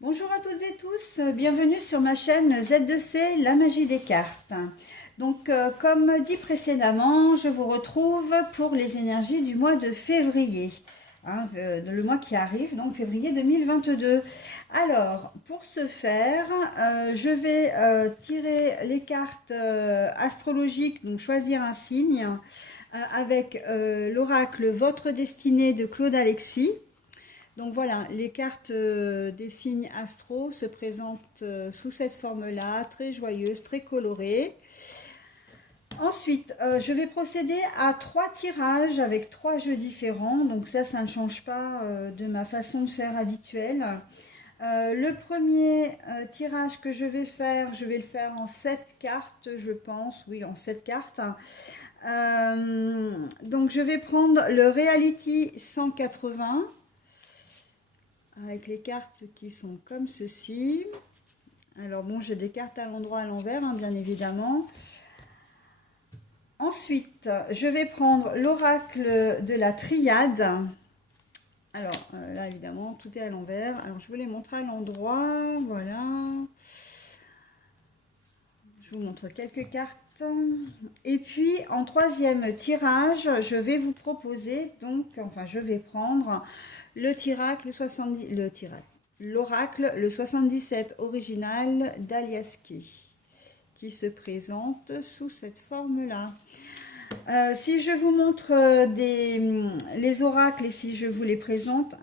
Bonjour à toutes et tous, bienvenue sur ma chaîne Z2C, la magie des cartes. Donc, comme dit précédemment, je vous retrouve pour les énergies du mois de février, le mois qui arrive, donc février 2022. Alors, pour ce faire, je vais tirer les cartes astrologiques, donc choisir un signe, avec l'oracle Votre destinée de Claude Alexis. Donc voilà, les cartes des signes astro se présentent sous cette forme-là, très joyeuse, très colorée. Ensuite, je vais procéder à 3 tirages avec 3 jeux différents. Donc ça ne change pas de ma façon de faire habituelle. Le premier tirage que je vais le faire en 7 cartes, je pense. Oui, en 7 cartes. Donc je vais prendre le Reality 180 avec les cartes qui sont comme ceci. Alors bon, j'ai des cartes à l'endroit, à l'envers, bien évidemment. Ensuite, je vais prendre l'oracle de la triade. Alors là, évidemment, tout est à l'envers. Alors je vous les montre à l'endroit. Voilà. Je vous montre quelques cartes. Et puis, en troisième tirage, je vais vous proposer, je vais prendre le tiracle 70, l'oracle, le 77 original d'Aliaski, qui se présente sous cette forme-là. Si je vous montre les oracles et si je vous les présente,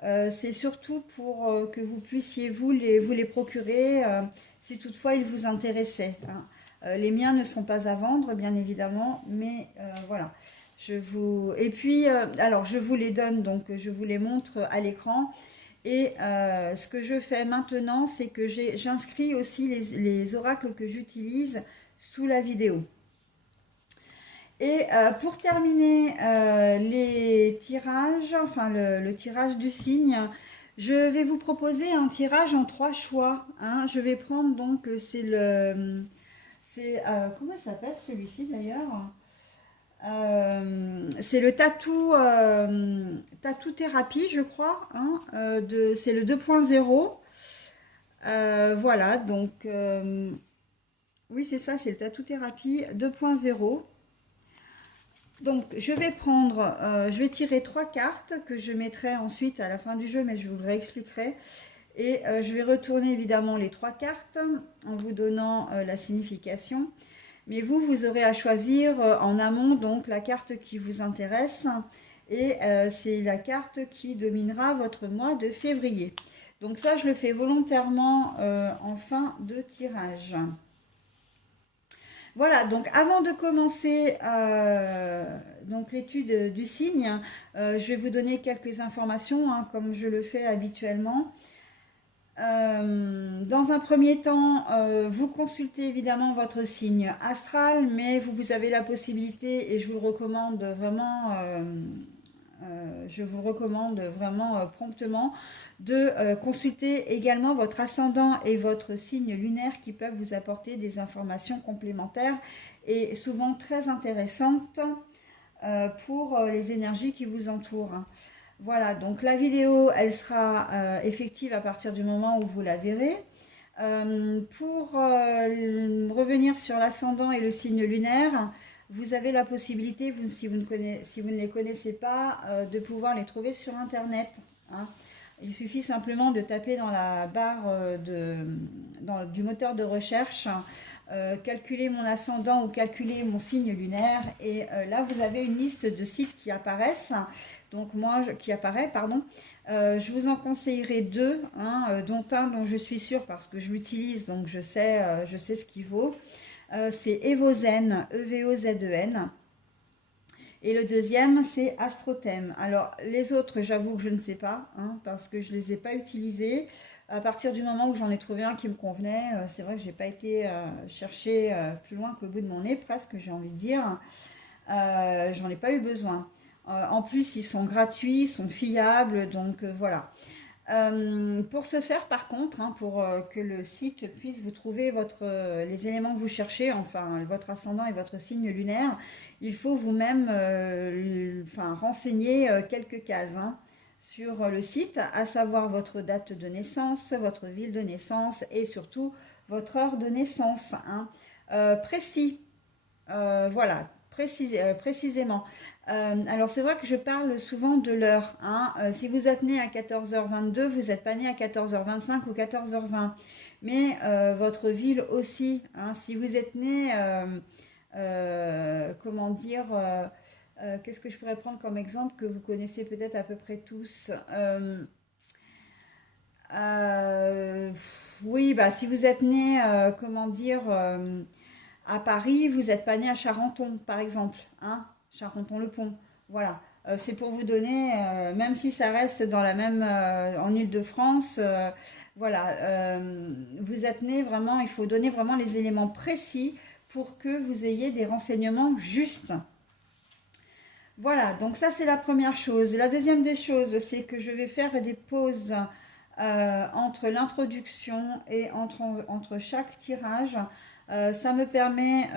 c'est surtout pour que vous puissiez vous les procurer si toutefois ils vous intéressaient. Les miens ne sont pas à vendre, bien évidemment, mais voilà. Et puis, alors je vous les donne, donc je vous les montre à l'écran. Et ce que je fais maintenant, c'est que j'inscris aussi les oracles que j'utilise sous la vidéo. Et pour terminer les tirages, le tirage du signe, je vais vous proposer un tirage en 3 choix. Je vais prendre donc, comment il s'appelle celui-ci d'ailleurs? C'est le tattoo thérapie, je crois. C'est le 2.0. Voilà, donc oui, c'est ça, c'est le tattoo thérapie 2.0. Donc, je vais tirer 3 cartes que je mettrai ensuite à la fin du jeu, mais je vous le réexpliquerai. Et je vais retourner évidemment les 3 cartes en vous donnant la signification. Mais vous aurez à choisir en amont donc la carte qui vous intéresse. Et c'est la carte qui dominera votre mois de février. Donc ça, je le fais volontairement en fin de tirage. Voilà, donc avant de commencer l'étude du signe, je vais vous donner quelques informations, comme je le fais habituellement. Dans un premier temps, vous consultez évidemment votre signe astral, mais vous avez la possibilité, et je vous le recommande vraiment, promptement, de consulter également votre ascendant et votre signe lunaire qui peuvent vous apporter des informations complémentaires et souvent très intéressantes pour les énergies qui vous entourent. Voilà, donc la vidéo, elle sera effective à partir du moment où vous la verrez. Pour revenir sur l'ascendant et le signe lunaire, vous avez la possibilité, si vous ne les connaissez pas, de pouvoir les trouver sur Internet. Il suffit simplement de taper dans la barre du moteur de recherche, calculer mon ascendant ou calculer mon signe lunaire, et là vous avez une liste de sites qui apparaissent. Donc qui apparaît, pardon. Je vous en conseillerai 2, dont un dont je suis sûre parce que je l'utilise, donc je sais ce qu'il vaut. C'est Evozen, Evozen. Et le deuxième, c'est Astrothème. Alors, les autres, j'avoue que je ne sais pas, parce que je ne les ai pas utilisés. À partir du moment où j'en ai trouvé un qui me convenait, c'est vrai que je n'ai pas été chercher plus loin que le bout de mon nez, presque, j'ai envie de dire. J'en ai pas eu besoin. En plus, ils sont gratuits, ils sont fiables, donc voilà. Pour ce faire, par contre, pour que le site puisse vous trouver les éléments que vous cherchez, enfin votre ascendant et votre signe lunaire, il faut vous-même renseigner quelques cases. sur le site, à savoir votre date de naissance, votre ville de naissance et surtout votre heure de naissance, hein. Précis, voilà, précisément. Alors c'est vrai que je parle souvent de l'heure, hein. Si vous êtes né à 14h22, vous n'êtes pas né à 14h25 ou 14h20. Mais votre ville aussi, hein. Si vous êtes né, comment dire, qu'est-ce que je pourrais prendre comme exemple que vous connaissez peut-être à peu près tous. Oui, bah si vous êtes né, comment dire, à Paris, vous n'êtes pas né à Charenton, par exemple, hein, Charenton-le-Pont. Voilà. C'est pour vous donner, même si ça reste dans la même, en Île-de-France, voilà, vous êtes né vraiment, il faut donner vraiment les éléments précis pour que vous ayez des renseignements justes. Voilà, donc ça c'est la première chose. La deuxième des choses, c'est que je vais faire des pauses entre l'introduction et entre chaque tirage. Ça me permet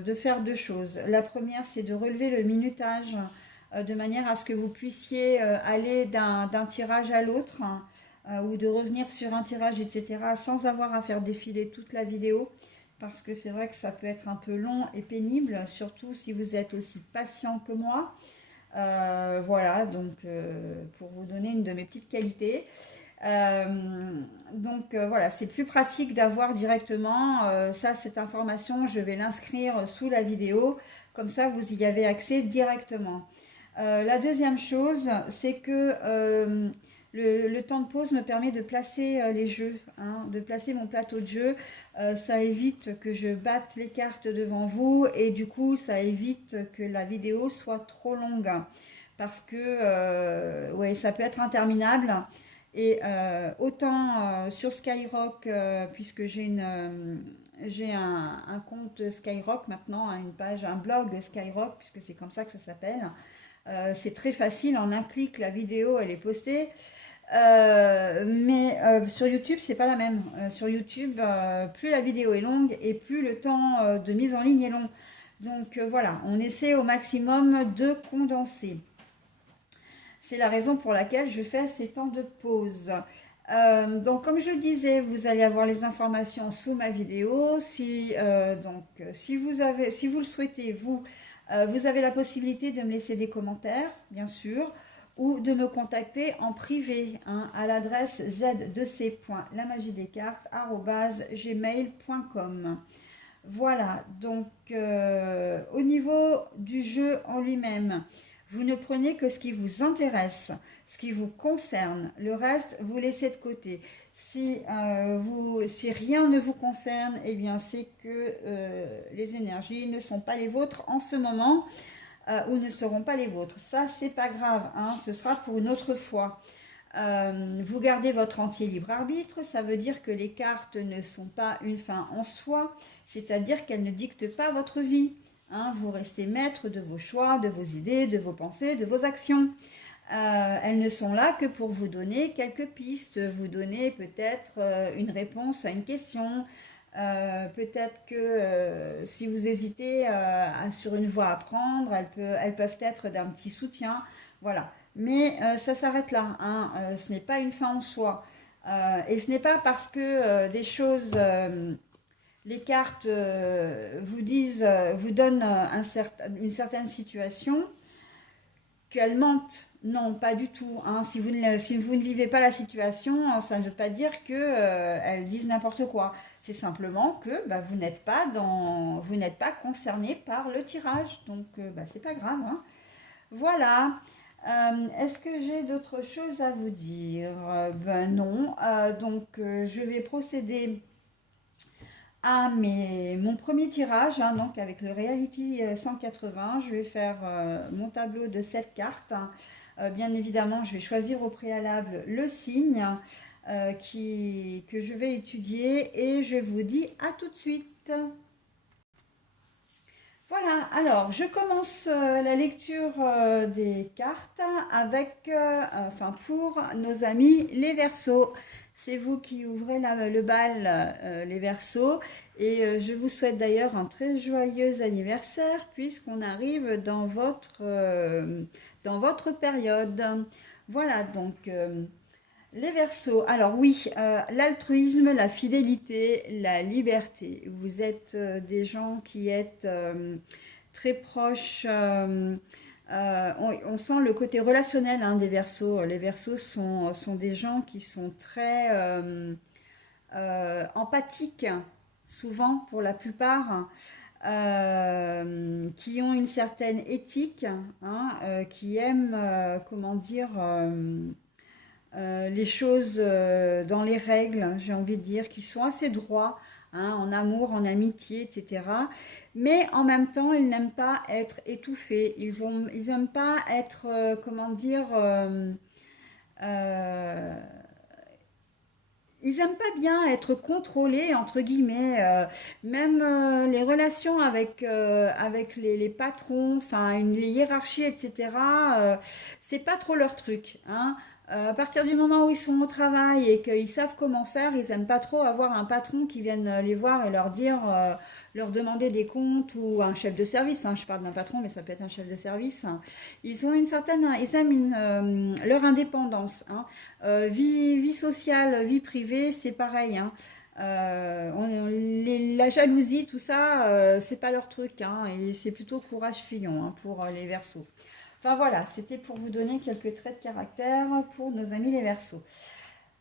de faire deux choses. La première, c'est de relever le minutage de manière à ce que vous puissiez aller d'un tirage à l'autre, hein, ou de revenir sur un tirage, etc., sans avoir à faire défiler toute la vidéo. Parce que c'est vrai que ça peut être un peu long et pénible, surtout si vous êtes aussi patient que moi. Voilà, donc pour vous donner une de mes petites qualités. Voilà, c'est plus pratique d'avoir directement ça, cette information, je vais l'inscrire sous la vidéo, comme ça vous y avez accès directement. La deuxième chose, c'est que le temps de pause me permet de placer les jeux, hein, de placer mon plateau de jeu. Ça évite que je batte les cartes devant vous et du coup ça évite que la vidéo soit trop longue parce que ouais, ça peut être interminable. Et autant sur Skyrock, puisque j'ai un compte Skyrock maintenant, hein, une page, un blog Skyrock, puisque c'est comme ça que ça s'appelle. C'est très facile, en un clic, la vidéo, elle est postée. Mais sur YouTube, c'est pas la même. Sur YouTube, plus la vidéo est longue et plus le temps de mise en ligne est long. Donc voilà, on essaie au maximum de condenser. C'est la raison pour laquelle je fais ces temps de pause. Donc, comme je le disais, vous allez avoir les informations sous ma vidéo. Si vous le souhaitez, vous avez la possibilité de me laisser des commentaires, bien sûr, ou de me contacter en privé, hein, à l'adresse z2c.lamagidescartes@gmail.com. Voilà, donc au niveau du jeu en lui-même, vous ne prenez que ce qui vous intéresse, ce qui vous concerne. Le reste, vous laissez de côté. Si rien ne vous concerne, eh bien c'est que les énergies ne sont pas les vôtres en ce moment, ou ne seront pas les vôtres. Ça, c'est pas grave, hein, ce sera pour une autre fois. Vous gardez votre entier libre arbitre, ça veut dire que les cartes ne sont pas une fin en soi, c'est-à-dire qu'elles ne dictent pas votre vie, hein. Vous restez maître de vos choix, de vos idées, de vos pensées, de vos actions. Elles ne sont là que pour vous donner quelques pistes, vous donner peut-être une réponse à une question. Peut-être que si vous hésitez sur une voie à prendre, elles peuvent être d'un petit soutien. Voilà. Mais ça s'arrête là, hein. Ce n'est pas une fin en soi. Et ce n'est pas parce que des choses, les cartes vous donnent une certaine situation qu'elles mentent. Non, pas du tout, hein. Si vous ne vivez pas la situation, ça ne veut pas dire qu'elles disent n'importe quoi. C'est simplement que bah, vous n'êtes pas concerné par le tirage. Donc, bah, c'est pas grave, hein. Voilà. Est-ce que j'ai d'autres choses à vous dire? Ben non. Je vais procéder à mon premier tirage, hein, donc avec le Reality 180. Je vais faire mon tableau de 7 cartes. Bien évidemment, je vais choisir au préalable le signe que je vais étudier et je vous dis à tout de suite. Voilà, alors je commence la lecture des cartes pour nos amis les Verseaux. C'est vous qui ouvrez le bal, les Verseaux, et je vous souhaite d'ailleurs un très joyeux anniversaire puisqu'on arrive dans votre période. Voilà, donc les Verseaux. Alors oui, l'altruisme, la fidélité, la liberté. Vous êtes des gens qui êtes très proches. On sent le côté relationnel hein, des Verseaux. Les Verseaux sont des gens qui sont très empathiques, souvent pour la plupart, qui ont une certaine éthique, hein, qui aiment, comment dire, les choses dans les règles, j'ai envie de dire, qui sont assez droits, hein, en amour, en amitié, etc. Mais en même temps, ils n'aiment pas être étouffés. Ils n'aiment pas être, comment dire, euh, ils aiment pas bien être contrôlés, entre guillemets, même les relations avec les patrons, enfin les hiérarchies, etc. C'est pas trop leur truc, hein. À partir du moment où ils sont au travail et qu'ils savent comment faire, ils aiment pas trop avoir un patron qui vienne les voir et leur dire, leur demander des comptes ou un chef de service, hein. Je parle d'un patron, mais ça peut être un chef de service. Ils ont une certaine, ils aiment leur indépendance, hein. Vie sociale, vie privée, c'est pareil, hein. La jalousie, tout ça, c'est pas leur truc, hein, et c'est plutôt courage fillon hein, pour les Verseaux. Enfin voilà, c'était pour vous donner quelques traits de caractère pour nos amis les Verseaux.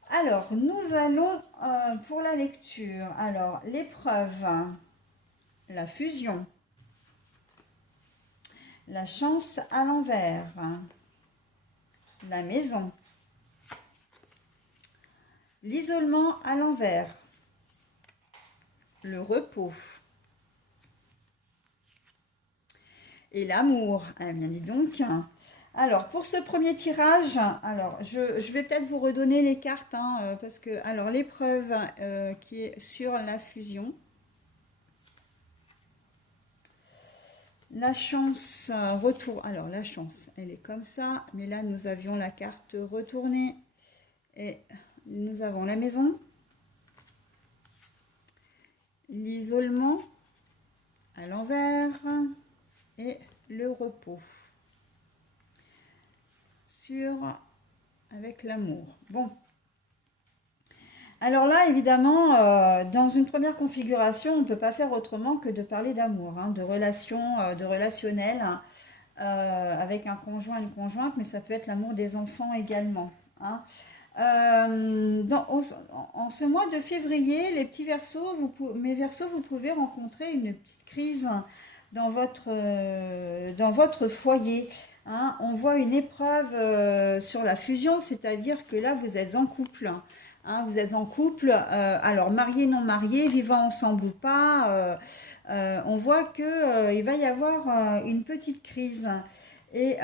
Alors, nous allons pour la lecture. Alors, l'épreuve, la fusion, la chance à l'envers, la maison, l'isolement à l'envers, le repos et l'amour. Eh bien, dis donc. Alors, pour ce premier tirage, alors je vais peut-être vous redonner les cartes, hein, parce que, alors, l'épreuve qui est sur la fusion, la chance retour. Alors, la chance, elle est comme ça, mais là, nous avions la carte retournée et nous avons la maison, l'isolement à l'envers et le repos sur avec l'amour. Bon, alors là, évidemment, dans une première configuration, on ne peut pas faire autrement que de parler d'amour, hein, de relations, de relationnel, hein, avec un conjoint, une conjointe, mais ça peut être l'amour des enfants également, hein. En ce mois de février, les petits Verseaux, mes Verseaux, vous pouvez rencontrer une petite crise dans votre foyer, hein. On voit une épreuve sur la fusion, c'est-à-dire que là, vous êtes en couple, hein, vous êtes en couple, alors marié, non marié, vivant ensemble ou pas, on voit que il va y avoir une petite crise. Et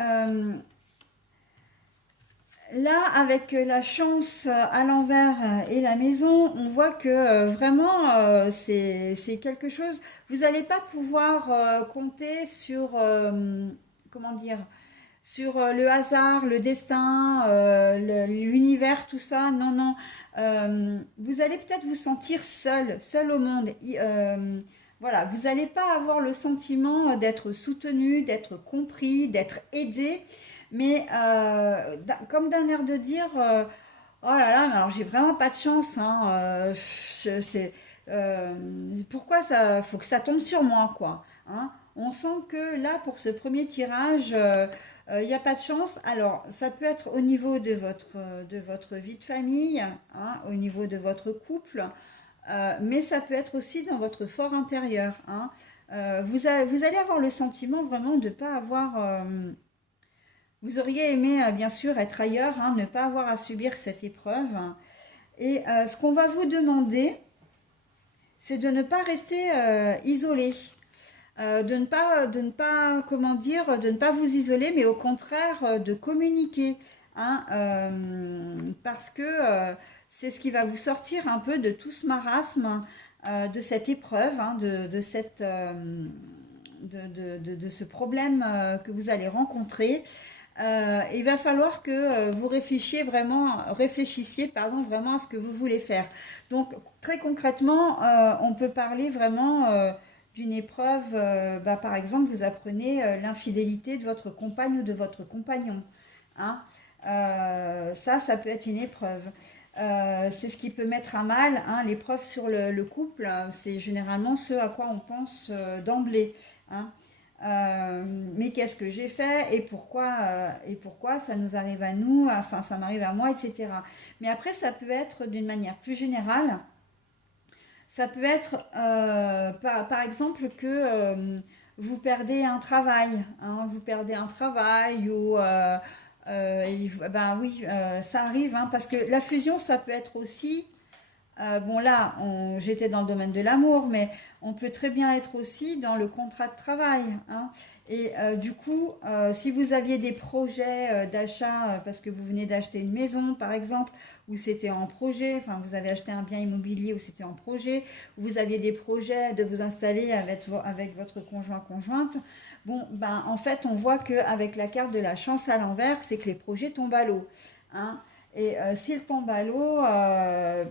là, avec la chance à l'envers et la maison, on voit que vraiment c'est quelque chose. Vous n'allez pas pouvoir compter sur comment dire sur le hasard, le destin, l'univers, tout ça. Non, non. Vous allez peut-être vous sentir seul, seul au monde. Voilà, vous n'allez pas avoir le sentiment d'être soutenu, d'être compris, d'être aidé, mais comme d'un air de dire, oh là là, alors j'ai vraiment pas de chance, hein, euh, pourquoi ça, faut que ça tombe sur moi, quoi, hein. On sent que là, pour ce premier tirage, il n'y a pas de chance. Alors, ça peut être au niveau de votre vie de famille, hein, au niveau de votre couple, mais ça peut être aussi dans votre fort intérieur, hein. Vous allez avoir le sentiment vraiment de ne pas avoir... vous auriez aimé, bien sûr, être ailleurs, hein, ne pas avoir à subir cette épreuve. Et ce qu'on va vous demander, c'est de ne pas rester isolé. De ne pas, comment dire, de ne pas vous isoler, mais au contraire de communiquer, hein, parce que c'est ce qui va vous sortir un peu de tout ce marasme, de cette épreuve, hein, de ce problème que vous allez rencontrer. Il va falloir que vous réfléchissiez pardon, vraiment à ce que vous voulez faire. Donc très concrètement, on peut parler vraiment d'une épreuve, par exemple, vous apprenez l'infidélité de votre compagne ou de votre compagnon, hein. Ça peut être une épreuve. C'est ce qui peut mettre à mal, hein, l'épreuve sur le couple. C'est généralement ce à quoi on pense d'emblée, hein. Mais qu'est-ce que j'ai fait et pourquoi ça nous arrive à nous, enfin ça m'arrive à moi, etc. Mais après, ça peut être d'une manière plus générale. Ça peut être, par exemple, que vous perdez un travail, hein, vous perdez un travail ou ben oui, ça arrive, hein, parce que la fusion, ça peut être aussi, bon là, j'étais dans le domaine de l'amour, mais on peut très bien être aussi dans le contrat de travail, hein. Et du coup, si vous aviez des projets d'achat, parce que vous venez d'acheter une maison, par exemple, ou c'était en projet, enfin vous avez acheté un bien immobilier ou c'était en projet, ou vous aviez des projets de vous installer avec votre conjointe, bon, ben en fait, on voit qu'avec la carte de la chance à l'envers, c'est que les projets tombent à l'eau, hein. Et s'il tombe à l'eau,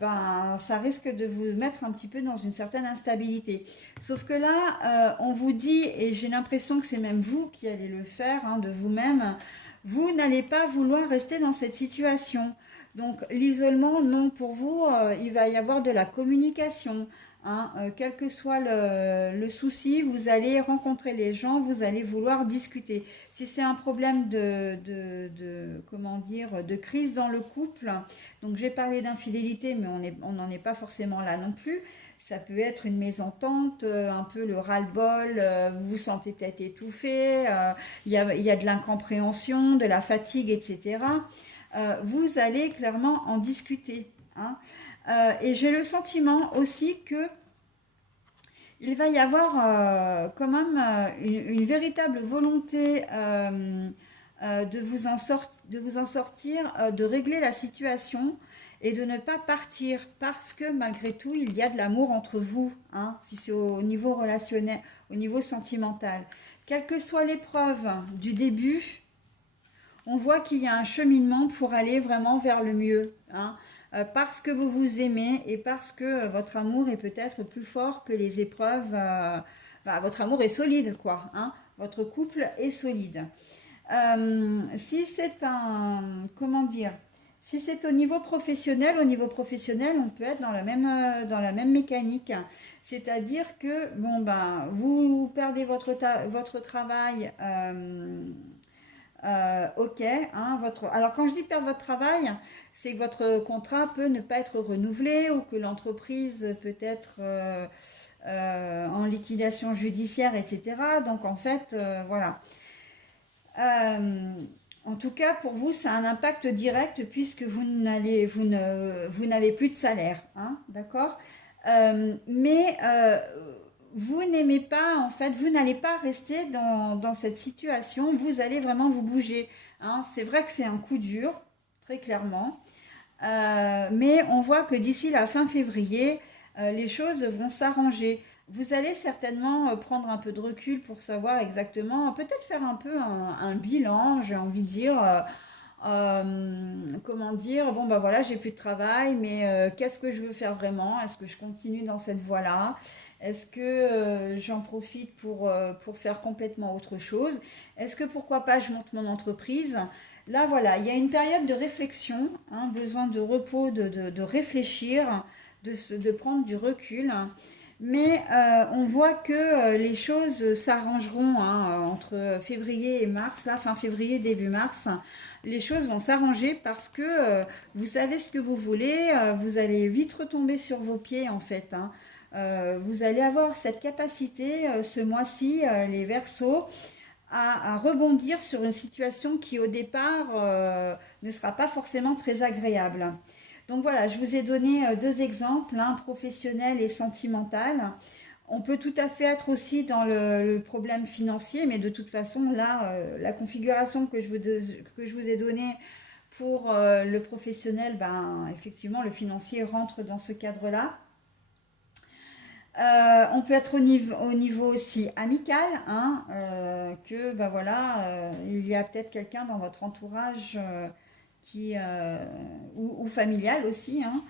ben, ça risque de vous mettre un petit peu dans une certaine instabilité. Sauf que là, on vous dit, et j'ai l'impression que c'est même vous qui allez le faire, hein, de vous-même, vous n'allez pas vouloir rester dans cette situation. Donc l'isolement, non, pour vous, il va y avoir de la communication, hein. Quel que soit le souci, vous allez rencontrer les gens, vous allez vouloir discuter. Si c'est un problème comment dire, de crise dans le couple, donc j'ai parlé d'infidélité, mais on n'en est pas forcément là non plus. Ça peut être une mésentente, un peu le ras-le-bol, vous vous sentez peut-être étouffé, il y a de l'incompréhension, de la fatigue, etc. Vous allez clairement en discuter, hein. Et j'ai le sentiment aussi que il va y avoir quand même une véritable volonté de vous en sortir, de régler la situation et de ne pas partir parce que malgré tout, il y a de l'amour entre vous, hein, si c'est au niveau relationnel, au niveau sentimental. Quelle que soit l'épreuve du début, on voit qu'il y a un cheminement pour aller vraiment vers le mieux, hein. Parce que vous vous aimez et parce que votre amour est peut-être plus fort que les épreuves. Enfin, votre amour est solide, quoi, hein. Votre couple est solide. Si c'est comment dire, si c'est au niveau professionnel, on peut être dans la même mécanique. C'est-à-dire que, bon, ben, vous perdez votre travail. Ok, hein, alors quand je dis perdre votre travail, c'est que votre contrat peut ne pas être renouvelé ou que l'entreprise peut être en liquidation judiciaire, etc. Donc en fait, voilà. Euh, En tout cas, pour vous, ça a un impact direct puisque vous n'avez plus de salaire, hein, d'accord. Mais vous n'aimez pas, en fait, vous n'allez pas rester dans cette situation, vous allez vraiment vous bouger, hein. C'est vrai que c'est un coup dur, très clairement. Mais on voit que d'ici la fin février, les choses vont s'arranger. Vous allez certainement prendre un peu de recul pour savoir exactement, peut-être faire un peu un bilan, j'ai envie de dire, comment dire, bon bah voilà, j'ai plus de travail, mais qu'est-ce que je veux faire vraiment? Est-ce que je continue dans cette voie-là? Est-ce que j'en profite pour faire complètement autre chose? Est-ce que pourquoi pas je monte mon entreprise? Là voilà, il y a une période de réflexion, hein, besoin de repos, de réfléchir, de prendre du recul. Mais on voit que les choses s'arrangeront, hein, entre février et mars, là, fin février, début mars. Les choses vont s'arranger parce que vous savez ce que vous voulez, vous allez vite retomber sur vos pieds en fait, hein. Vous allez avoir cette capacité ce mois-ci, les Verseaux, à rebondir sur une situation qui au départ ne sera pas forcément très agréable. Donc voilà, je vous ai donné deux exemples, hein, professionnel et sentimental. On peut tout à fait être aussi dans le problème financier, mais de toute façon, là, la configuration que je vous ai donnée pour le professionnel, ben, effectivement, le financier rentre dans ce cadre-là. On peut être au niveau aussi amical, hein, que ben voilà, il y a peut-être quelqu'un dans votre entourage ou familial aussi, hein,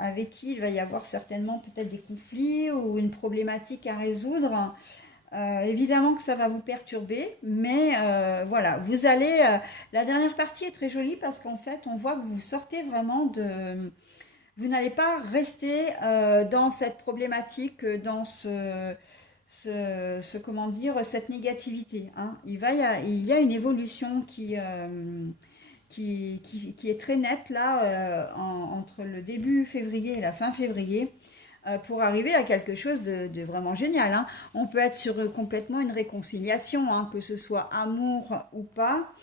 avec qui il va y avoir certainement peut-être des conflits ou une problématique à résoudre. Évidemment que ça va vous perturber, mais voilà, vous allez. La dernière partie est très jolie parce qu'en fait, on voit que vous sortez vraiment de. Vous n'allez pas rester dans cette problématique, dans comment dire, cette négativité, hein. Il y a une évolution qui est très nette là, entre le début février et la fin février, pour arriver à quelque chose de vraiment génial, hein. On peut être sur complètement une réconciliation, hein, que ce soit amour ou pas.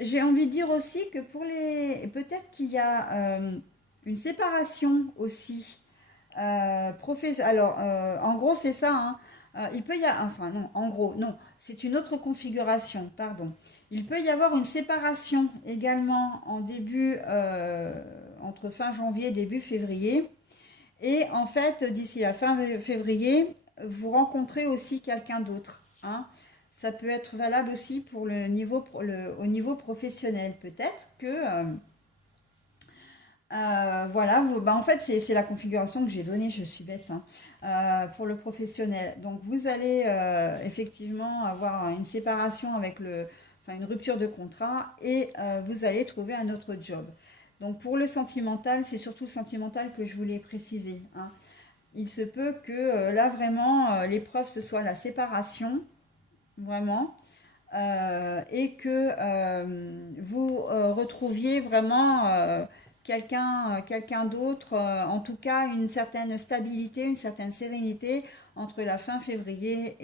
J'ai envie de dire aussi que pour les... Peut-être qu'il y a une séparation aussi. Alors, en gros, c'est ça, hein. Il peut y avoir... Enfin, non, en gros, non. C'est une autre configuration, pardon. Il peut y avoir une séparation également en début... entre fin janvier et début février. Et en fait, d'ici la fin février, vous rencontrez aussi quelqu'un d'autre, hein. Ça peut être valable aussi pour au niveau professionnel. Peut-être que, voilà, en fait, c'est la configuration que j'ai donnée, je suis bête, hein, pour le professionnel. Donc, vous allez effectivement avoir une séparation enfin, une rupture de contrat et vous allez trouver un autre job. Donc, pour le sentimental, c'est surtout le sentimental que je voulais préciser, hein. Il se peut que là, vraiment, l'épreuve, ce soit la séparation, vraiment, et que vous retrouviez vraiment quelqu'un d'autre, en tout cas une certaine stabilité, une certaine sérénité entre la fin février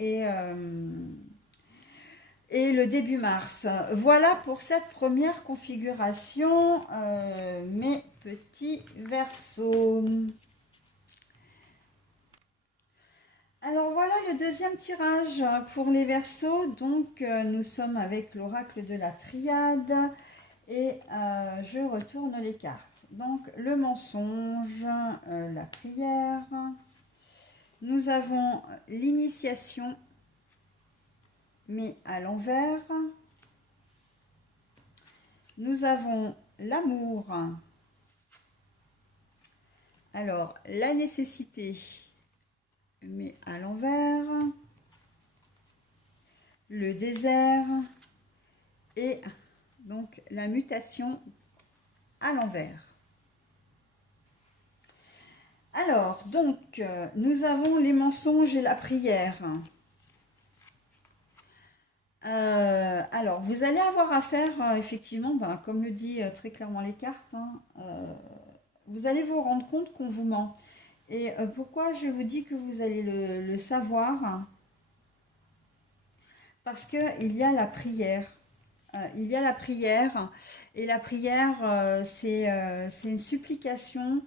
et le début mars. Voilà pour cette première configuration, mes petits versos. Alors voilà le deuxième tirage pour les Verseaux. Donc nous sommes avec l'oracle de la triade et je retourne les cartes. Donc le mensonge, la prière. Nous avons l'initiation, mais à l'envers. Nous avons l'amour. Alors la nécessité, mais à l'envers. Le désert et donc la mutation à l'envers. Alors, donc, nous avons les mensonges et la prière. Alors, vous allez avoir affaire, effectivement, comme le dit très clairement les cartes, hein, vous allez vous rendre compte qu'on vous ment. Et pourquoi je vous dis que vous allez le savoir? Parce qu'il y a la prière. Il y a la prière. Et la prière, c'est une supplication.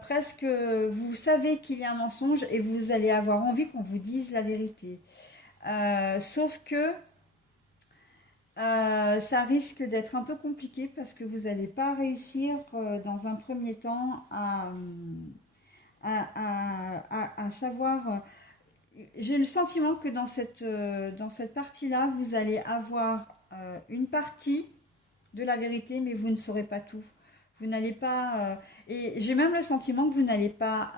Presque, vous savez qu'il y a un mensonge et vous allez avoir envie qu'on vous dise la vérité. Sauf que ça risque d'être un peu compliqué parce que vous n'allez pas réussir dans un premier temps à savoir. J'ai le sentiment que dans cette partie-là, vous allez avoir une partie de la vérité, mais vous ne saurez pas tout. Vous n'allez pas... et j'ai même le sentiment que vous n'allez pas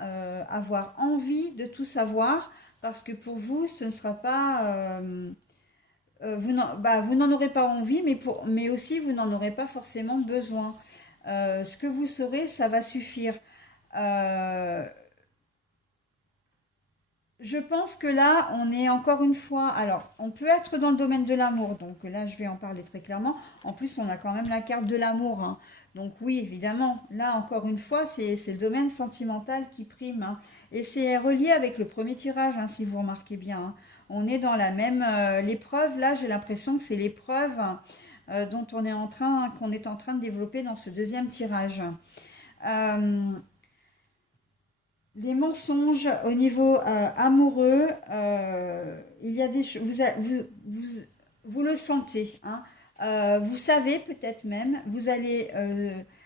avoir envie de tout savoir, parce que pour vous, ce ne sera pas... vous n'en aurez pas envie, mais aussi vous n'en aurez pas forcément besoin. Ce que vous saurez, ça va suffire. Euh, Je pense que là, on est encore une fois. Alors, on peut être dans le domaine de l'amour, donc là, je vais en parler très clairement. En plus, on a quand même la carte de l'amour, hein. Donc, oui, évidemment, là, encore une fois, c'est le domaine sentimental qui prime, hein. Et c'est relié avec le premier tirage, hein, si vous remarquez bien, hein. On est dans la même. L'épreuve, là, j'ai l'impression que c'est l'épreuve dont qu'on est en train de développer dans ce deuxième tirage. Euh, les mensonges au niveau amoureux, il y a des choses, vous le sentez, hein. Vous savez peut-être même, vous allez,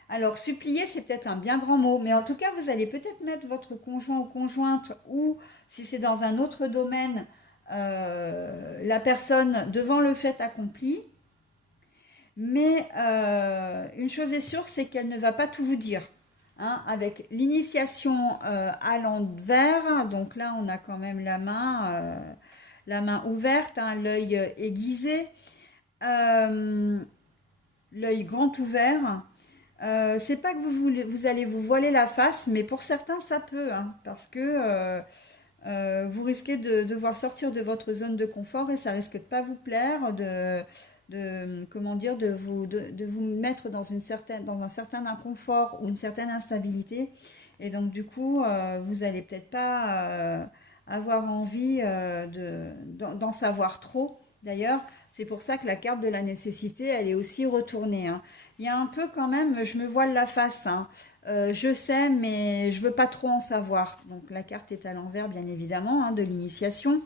alors supplier c'est peut-être un bien grand mot, mais en tout cas vous allez peut-être mettre votre conjoint ou conjointe, ou si c'est dans un autre domaine, la personne devant le fait accompli. Mais une chose est sûre, c'est qu'elle ne va pas tout vous dire, hein. Avec l'initiation à l'envers, donc là on a quand même la main, la main ouverte, hein, l'œil aiguisé, euh, l'œil grand ouvert. C'est pas que vous allez vous voiler la face, mais pour certains ça peut, hein, parce que vous risquez de devoir sortir de votre zone de confort et ça risque de pas vous plaire, comment dire, de vous mettre dans dans un certain inconfort ou une certaine instabilité. Et donc du coup, vous allez peut-être pas avoir envie d'en savoir trop. D'ailleurs, c'est pour ça que la carte de la nécessité, elle est aussi retournée, hein. Il y a un peu quand même, je me voile la face, hein. Je sais, mais je veux pas trop en savoir. Donc la carte est à l'envers, bien évidemment, hein, de l'initiation.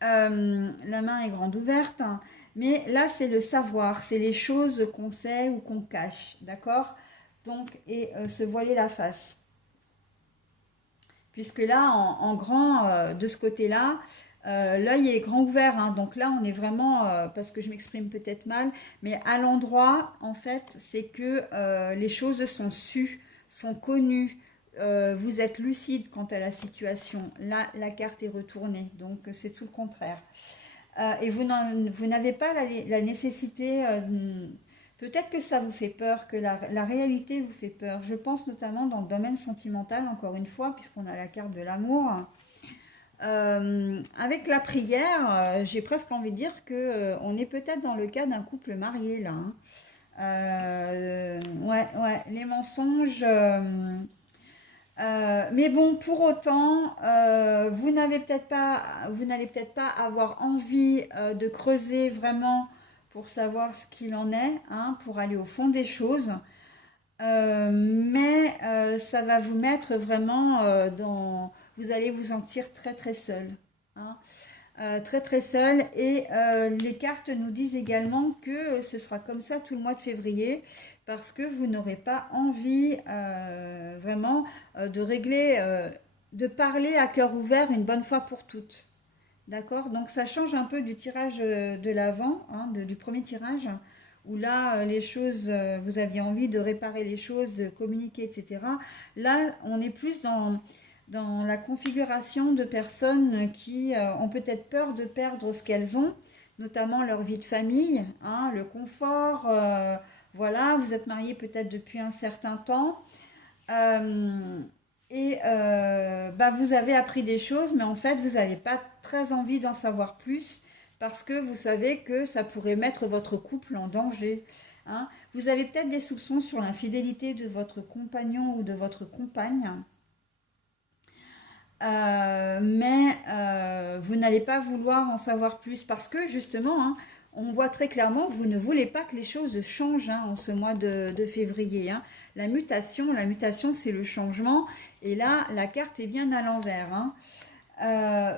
La main est grande ouverte, hein. Mais là, c'est le savoir, c'est les choses qu'on sait ou qu'on cache, d'accord? Donc, et se voiler la face. Puisque là, en grand, de ce côté-là, l'œil est grand ouvert, hein. Donc là, on est vraiment, parce que je m'exprime peut-être mal, mais à l'endroit, en fait, c'est que les choses sont sues, sont connues. Vous êtes lucide quant à la situation. Là, la carte est retournée, donc c'est tout le contraire. Et vous n'avez pas la nécessité, peut-être que ça vous fait peur, que la réalité vous fait peur. Je pense notamment dans le domaine sentimental, encore une fois, puisqu'on a la carte de l'amour. Avec la prière, j'ai presque envie de dire que on est peut-être dans le cas d'un couple marié là, hein. Ouais, ouais, les mensonges. Mais bon, pour autant, vous n'allez peut-être pas avoir envie de creuser vraiment pour savoir ce qu'il en est, hein, pour aller au fond des choses. Mais ça va vous mettre vraiment dans... Vous allez vous sentir très très seul, hein. Très très seul. Et les cartes nous disent également que ce sera comme ça tout le mois de février parce que vous n'aurez pas envie vraiment de régler, de parler à cœur ouvert une bonne fois pour toutes. D'accord? Donc ça change un peu du tirage de l'avant, hein, du premier tirage, où là, les choses, vous aviez envie de réparer les choses, de communiquer, etc. Là, on est plus dans la configuration de personnes qui ont peut-être peur de perdre ce qu'elles ont, notamment leur vie de famille, hein, le confort. Voilà, vous êtes mariés peut-être depuis un certain temps. Euh, et bah, vous avez appris des choses, mais en fait, vous n'avez pas très envie d'en savoir plus parce que vous savez que ça pourrait mettre votre couple en danger, hein. Vous avez peut-être des soupçons sur l'infidélité de votre compagnon ou de votre compagne. Mais vous n'allez pas vouloir en savoir plus parce que justement, hein, on voit très clairement que vous ne voulez pas que les choses changent, hein, en ce mois de février, hein. La mutation, c'est le changement. Et là, la carte est bien à l'envers, hein.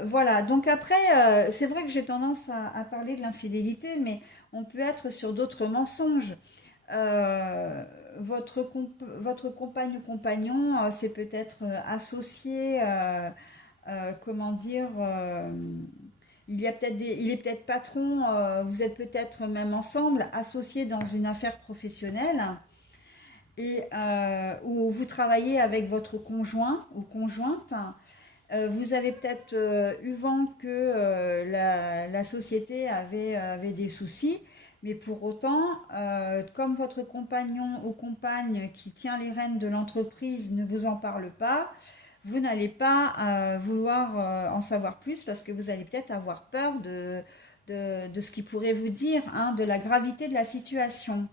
Voilà, donc après, c'est vrai que j'ai tendance à parler de l'infidélité, mais on peut être sur d'autres mensonges. Euh, votre compagne ou compagnon c'est peut-être associé, comment dire, il est peut-être patron, vous êtes peut-être même ensemble, associés dans une affaire professionnelle et où vous travaillez avec votre conjoint ou conjointe. Vous avez peut-être eu vent que la société avait des soucis, mais pour autant, comme votre compagnon ou compagne qui tient les rênes de l'entreprise ne vous en parle pas, vous n'allez pas vouloir en savoir plus parce que vous allez peut-être avoir peur de ce qu'il pourrait vous dire, hein, de la gravité de la situation.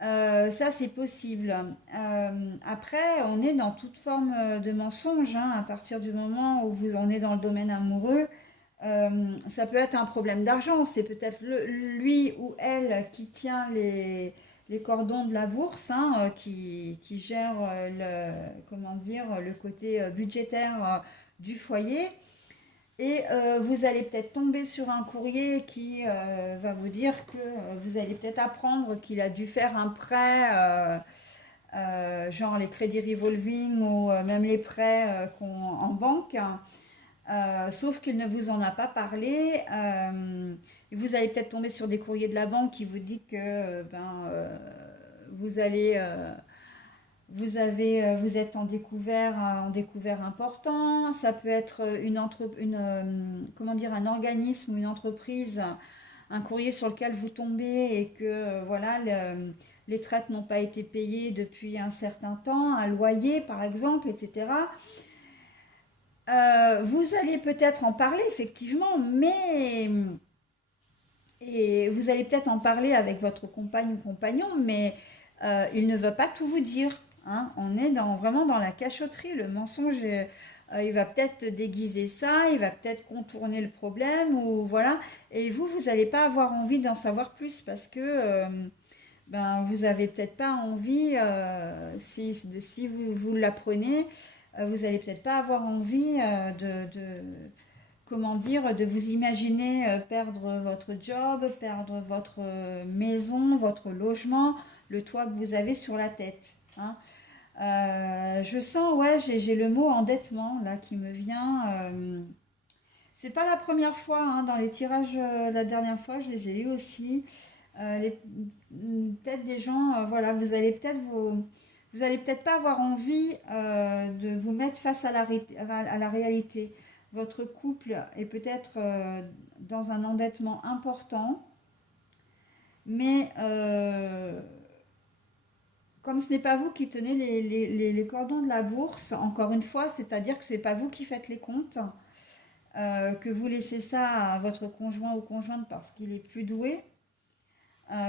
Ça, c'est possible. Après, on est dans toute forme de mensonge, hein, à partir du moment où on est dans le domaine amoureux. Ça peut être un problème d'argent. C'est peut-être lui ou elle qui tient les cordons de la bourse, hein, qui gère comment dire, le côté budgétaire du foyer. Et vous allez peut-être tomber sur un courrier qui va vous dire que vous allez peut-être apprendre qu'il a dû faire un prêt, genre les crédits revolving ou même les prêts en banque, sauf qu'il ne vous en a pas parlé. Vous allez peut-être tomber sur des courriers de la banque qui vous dit que vous allez vous êtes en découvert important. Ça peut être comment dire, un organisme ou une entreprise, un courrier sur lequel vous tombez et que voilà, les traites n'ont pas été payées depuis un certain temps, un loyer par exemple, etc. Vous allez peut-être en parler effectivement, mais et vous allez peut-être en parler avec votre compagne ou compagnon, mais il ne veut pas tout vous dire, hein. On est vraiment dans la cachotterie. Le mensonge, il va peut-être déguiser ça, il va peut-être contourner le problème, ou voilà. Et vous n'allez pas avoir envie d'en savoir plus parce que ben, vous n'avez peut-être pas envie, si vous l'apprenez, vous n'allez peut-être pas avoir envie comment dire, de vous imaginer perdre votre job, perdre votre maison, votre logement, le toit que vous avez sur la tête, hein. Je sens, ouais, j'ai le mot endettement là qui me vient. C'est pas la première fois, hein, dans les tirages, la dernière fois, j'ai eu aussi. Les têtes des gens, voilà, vous allez peut-être pas avoir envie de vous mettre face à à la réalité. Votre couple est peut-être dans un endettement important, mais comme ce n'est pas vous qui tenez les cordons de la bourse, encore une fois, c'est-à-dire que ce n'est pas vous qui faites les comptes, que vous laissez ça à votre conjoint ou conjointe parce qu'il est plus doué,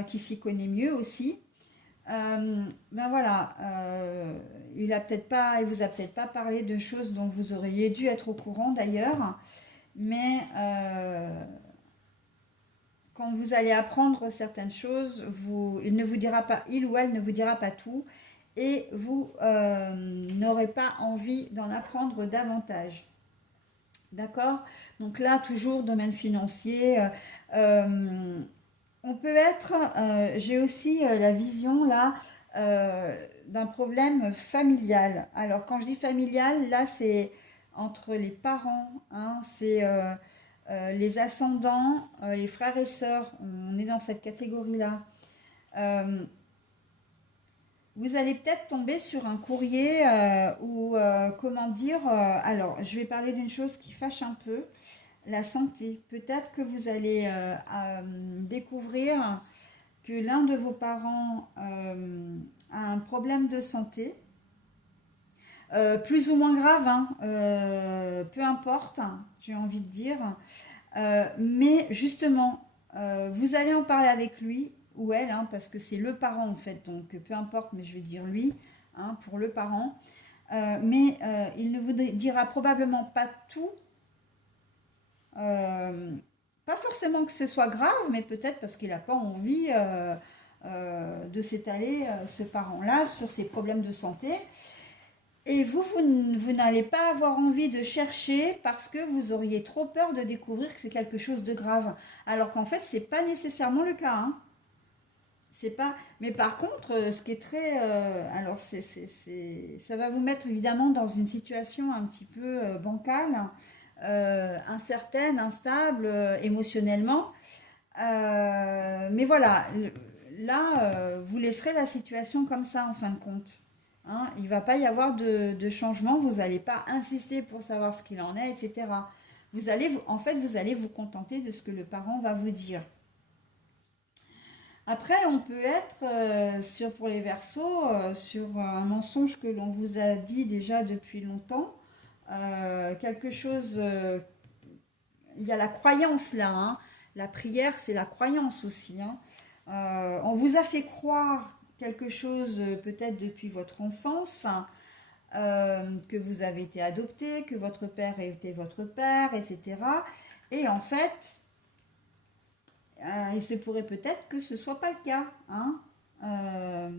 qui s'y connaît mieux aussi. Ben voilà, il vous a peut-être pas parlé de choses dont vous auriez dû être au courant d'ailleurs, mais quand vous allez apprendre certaines choses, il ne vous dira pas, il ou elle ne vous dira pas tout, et vous n'aurez pas envie d'en apprendre davantage. D'accord? Donc là, toujours domaine financier. Euh, on peut être, j'ai aussi la vision là d'un problème familial. Alors quand je dis familial, là c'est entre les parents, hein, c'est les ascendants, les frères et sœurs, on est dans cette catégorie-là. Euh, Vous allez peut-être tomber sur un courrier ou comment dire, alors je vais parler d'une chose qui fâche un peu, la santé. Peut-être que vous allez découvrir que l'un de vos parents a un problème de santé, plus ou moins grave, hein, peu importe, hein, j'ai envie de dire. Mais justement, vous allez en parler avec lui ou elle, hein, parce que c'est le parent en fait, donc peu importe, mais je vais dire lui, hein, pour le parent. Mais il ne vous dira probablement pas tout. Euh, Pas forcément que ce soit grave, mais peut-être parce qu'il n'a pas envie de s'étaler, ce parent-là, sur ses problèmes de santé. Et vous n'allez pas avoir envie de chercher parce que vous auriez trop peur de découvrir que c'est quelque chose de grave. Alors qu'en fait, c'est pas nécessairement le cas, hein. C'est pas. Mais par contre, ce qui est très, alors ça va vous mettre évidemment dans une situation un petit peu bancale, incertaine, instable émotionnellement. Mais voilà, là, vous laisserez la situation comme ça en fin de compte, hein. Il ne va pas y avoir de changement, vous n'allez pas insister pour savoir ce qu'il en est, etc. En fait, vous allez vous contenter de ce que le parent va vous dire. Après, on peut être pour les Verseaux, sur un mensonge que l'on vous a dit déjà depuis longtemps, quelque chose. Il y a la croyance là, hein. La prière, c'est la croyance aussi, hein. On vous a fait croire quelque chose peut-être depuis votre enfance, que vous avez été adopté, que votre père était votre père, etc. Et en fait, il se pourrait peut-être que ce ne soit pas le cas, hein. Euh,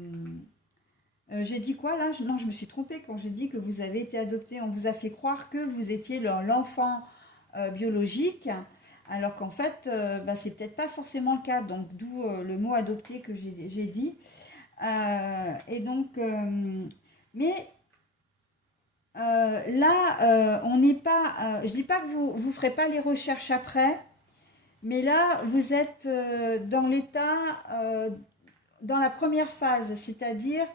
j'ai dit quoi là? Non, je me suis trompée quand j'ai dit que vous avez été adopté. On vous a fait croire que vous étiez l'enfant biologique, alors qu'en fait, bah, c'est peut-être pas forcément le cas. Donc, d'où le mot adopté que j'ai dit. Et donc, mais là, on n'est pas. Je dis pas que vous ferez pas les recherches après, mais là, vous êtes dans l'état, dans la première phase, c'est-à-dire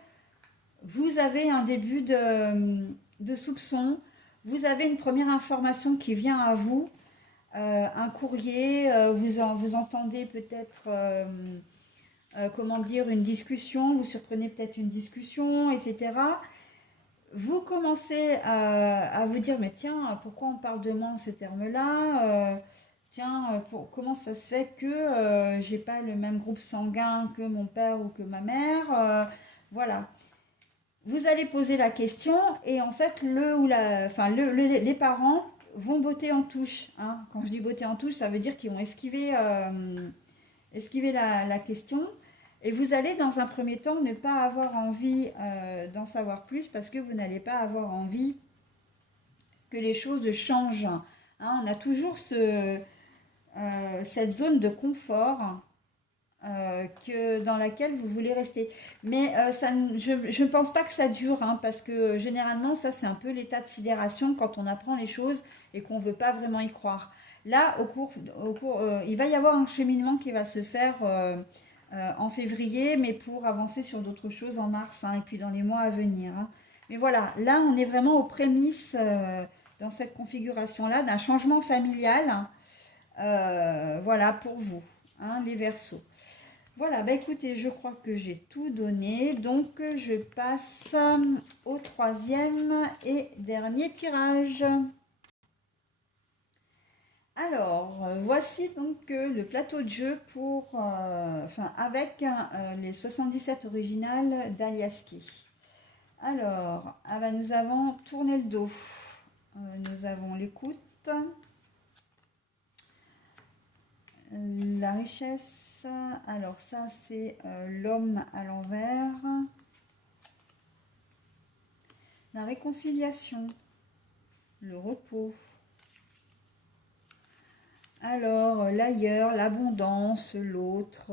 vous avez un début de soupçon, vous avez une première information qui vient à vous, un courrier, vous entendez peut-être, comment dire, une discussion, vous surprenez peut-être une discussion, etc. Vous commencez à vous dire, mais tiens, pourquoi on parle de moi en ces termes-là? Tiens, comment ça se fait que j'ai pas le même groupe sanguin que mon père ou que ma mère? Voilà. Vous allez poser la question et en fait, les parents vont botter en touche, hein. Quand je dis botter en touche, ça veut dire qu'ils vont esquiver la question. Et vous allez, dans un premier temps, ne pas avoir envie d'en savoir plus parce que vous n'allez pas avoir envie que les choses changent, hein. On a toujours cette zone de confort dans laquelle vous voulez rester. Mais je ne pense pas que ça dure, hein, parce que généralement, ça, c'est un peu l'état de sidération quand on apprend les choses et qu'on ne veut pas vraiment y croire. Là, il va y avoir un cheminement qui va se faire en février, mais pour avancer sur d'autres choses en mars, hein, et puis dans les mois à venir, hein. Mais voilà, là, on est vraiment aux prémices dans cette configuration-là d'un changement familial, hein, voilà, pour vous, hein, les Verseaux. Voilà, bah écoutez, je crois que j'ai tout donné, donc je passe au troisième et dernier tirage. Alors, voici donc le plateau de jeu avec les 77 originales d'Aliaski. Alors, ah bah, nous avons tourné le dos, nous avons l'écoute, la richesse, alors ça c'est l'homme à l'envers, la réconciliation, le repos, alors l'ailleurs, l'abondance, l'autre,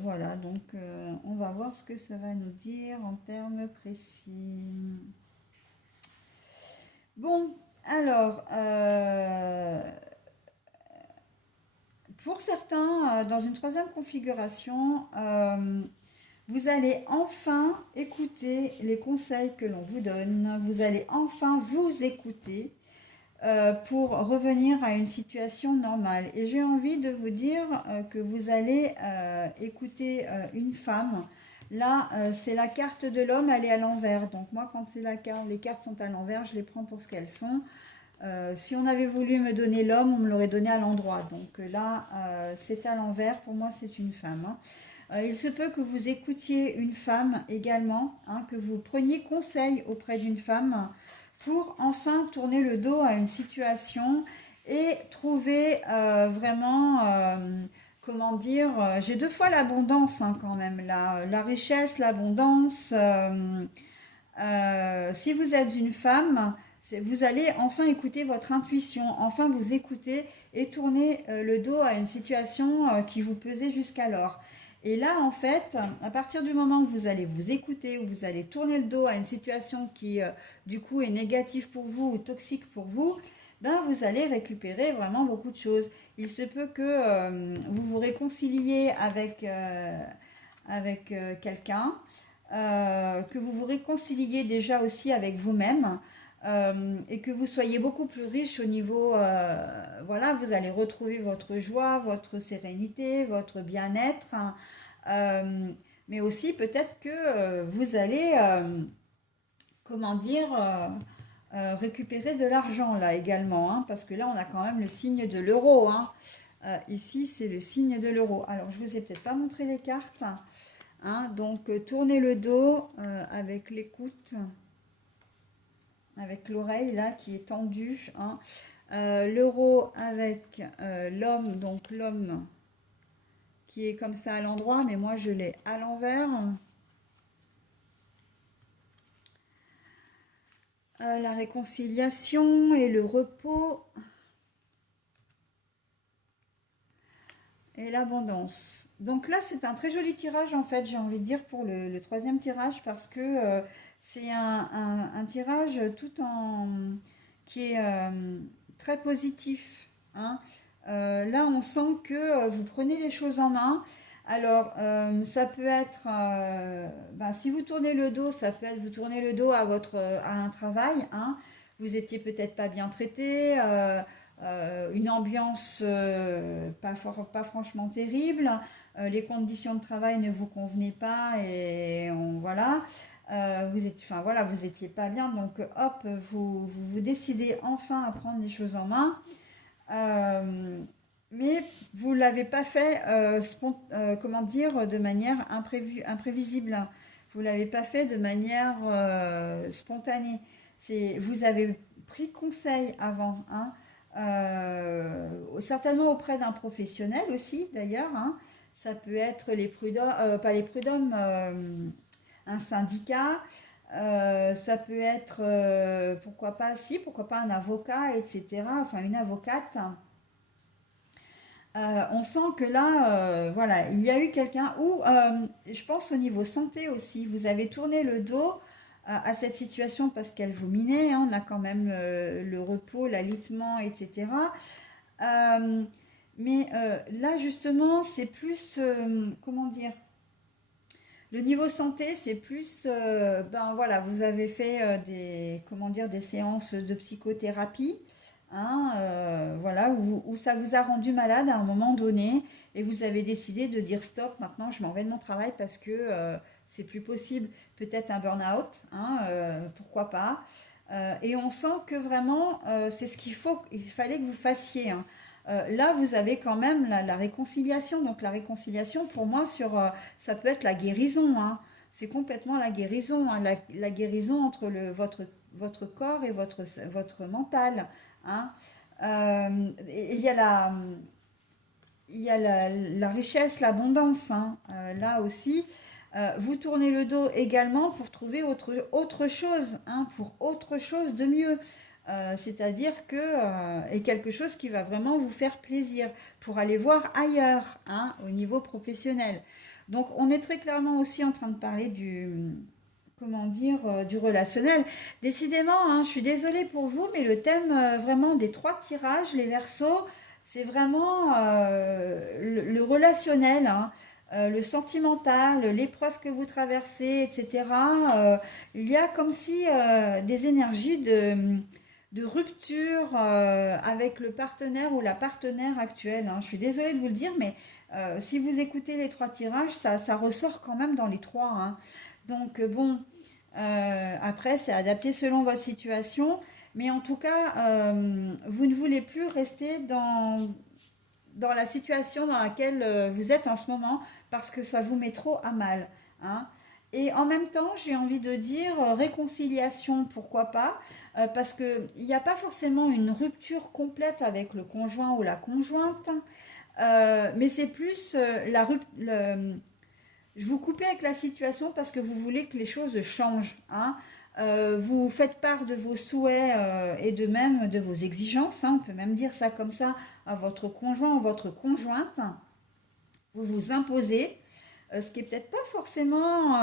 voilà, donc on va voir ce que ça va nous dire en termes précis. Bon, alors, pour certains, dans une troisième configuration, vous allez enfin écouter les conseils que l'on vous donne. Vous allez enfin vous écouter pour revenir à une situation normale. Et j'ai envie de vous dire que vous allez écouter une femme. Là, c'est la carte de l'homme, elle est à l'envers. Donc moi, quand c'est les cartes sont à l'envers, je les prends pour ce qu'elles sont. Si on avait voulu me donner l'homme, on me l'aurait donné à l'endroit. Donc là, c'est à l'envers. Pour moi, c'est une femme, hein. Il se peut que vous écoutiez une femme également, hein, que vous preniez conseil auprès d'une femme pour enfin tourner le dos à une situation et trouver comment dire, j'ai deux fois l'abondance, hein, quand même, la richesse, l'abondance. Si vous êtes une femme, vous allez enfin écouter votre intuition, enfin vous écouter et tourner le dos à une situation qui vous pesait jusqu'alors. Et là, en fait, à partir du moment où vous allez vous écouter, où vous allez tourner le dos à une situation qui, du coup, est négative pour vous ou toxique pour vous, ben, vous allez récupérer vraiment beaucoup de choses. Il se peut que vous vous réconciliez avec quelqu'un, que vous vous réconciliez déjà aussi avec vous-même, et que vous soyez beaucoup plus riche au niveau, voilà, vous allez retrouver votre joie, votre sérénité, votre bien-être, hein, mais aussi peut-être que vous allez, comment dire, récupérer de l'argent là également, hein, parce que là on a quand même le signe de l'euro, hein. Ici c'est le signe de l'euro. Alors je vous ai peut-être pas montré les cartes, hein, donc tournez le dos avec l'écoute, avec l'oreille là qui est tendue, hein. L'euro avec l'homme, donc l'homme qui est comme ça à l'endroit, mais moi je l'ai à l'envers. La réconciliation et le repos et l'abondance. Donc là, c'est un très joli tirage en fait, j'ai envie de dire pour le troisième tirage parce que c'est un tirage qui est très positif, hein. Là, on sent que vous prenez les choses en main. Alors, ça peut être, ben, si vous tournez le dos, ça peut être vous tournez le dos à un travail, hein. Vous étiez peut-être pas bien traité, une ambiance pas franchement terrible, les conditions de travail ne vous convenaient pas voilà. Enfin voilà, vous étiez pas bien, donc hop, vous décidez enfin à prendre les choses en main. Euh, mais vous ne l'avez pas fait, comment dire, de manière imprévisible. Vous ne l'avez pas fait de manière spontanée. Vous avez pris conseil avant, hein, certainement auprès d'un professionnel aussi, d'ailleurs, hein. Ça peut être les prud'hommes, pas les prud'hommes, un syndicat. Ça peut être, pourquoi pas, si, pourquoi pas un avocat, etc. Enfin, une avocate. On sent que là, voilà, il y a eu quelqu'un, ou je pense au niveau santé aussi, vous avez tourné le dos à cette situation parce qu'elle vous minait, hein, on a quand même le repos, l'alitement, etc. Euh, mais là, justement, c'est plus, comment dire, le niveau santé, c'est plus, ben voilà, vous avez fait comment dire, des séances de psychothérapie, hein, voilà, où ça vous a rendu malade à un moment donné et vous avez décidé de dire stop, maintenant je m'en vais de mon travail parce que c'est plus possible. Peut-être un burn-out, hein, pourquoi pas. Et on sent que vraiment, c'est ce il fallait que vous fassiez, hein. Là, vous avez quand même la réconciliation. Donc la réconciliation, pour moi, ça peut être la guérison, hein. C'est complètement la guérison, hein, la guérison entre votre corps et votre mental, hein. Il y a la richesse, l'abondance, hein, là aussi. Vous tournez le dos également pour trouver autre chose, hein, pour autre chose de mieux. C'est-à-dire et quelque chose qui va vraiment vous faire plaisir pour aller voir ailleurs, hein, au niveau professionnel. Donc, on est très clairement aussi en train de parler comment dire, du relationnel. Décidément, hein, je suis désolée pour vous, mais le thème vraiment des trois tirages, les versos, c'est vraiment le relationnel, hein, le sentimental, l'épreuve que vous traversez, etc. Il y a comme si des énergies de rupture avec le partenaire ou la partenaire actuelle, hein. Je suis désolée de vous le dire, mais si vous écoutez les trois tirages, ça ressort quand même dans les trois, hein. Donc bon, après, c'est adapté selon votre situation. Mais en tout cas, vous ne voulez plus rester dans la situation dans laquelle vous êtes en ce moment parce que ça vous met trop à mal, hein. Et en même temps, j'ai envie de dire réconciliation, pourquoi pas, parce qu'il n'y a pas forcément une rupture complète avec le conjoint ou la conjointe, mais c'est plus vous coupez avec la situation parce que vous voulez que les choses changent, hein. Vous faites part de vos souhaits et de même de vos exigences, hein, on peut même dire ça comme ça, à votre conjoint ou votre conjointe. Vous vous imposez, ce qui est peut-être pas forcément,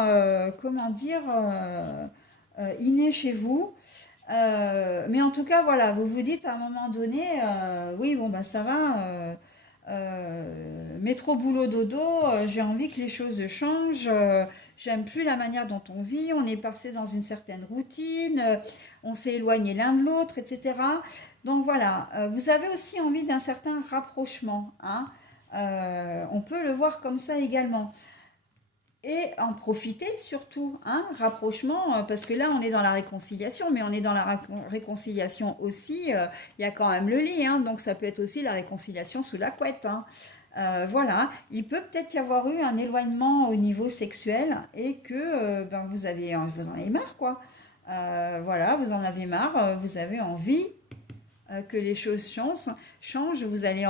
comment dire, inné chez vous. Mais en tout cas, voilà, vous vous dites à un moment donné, oui, bon, bah ça va, métro, boulot, dodo, j'ai envie que les choses changent, j'aime plus la manière dont on vit, on est passé dans une certaine routine, on s'est éloigné l'un de l'autre, etc. Donc voilà, vous avez aussi envie d'un certain rapprochement, hein. On peut le voir comme ça également. Et en profiter surtout, hein, rapprochement, parce que là on est dans la réconciliation, mais on est dans la réconciliation aussi, il y a quand même le lit, hein, donc ça peut être aussi la réconciliation sous la couette, hein. Voilà, il peut peut-être y avoir eu un éloignement au niveau sexuel et que ben, vous en avez marre, quoi. Voilà, vous en avez marre, vous avez envie que les choses changent, vous avez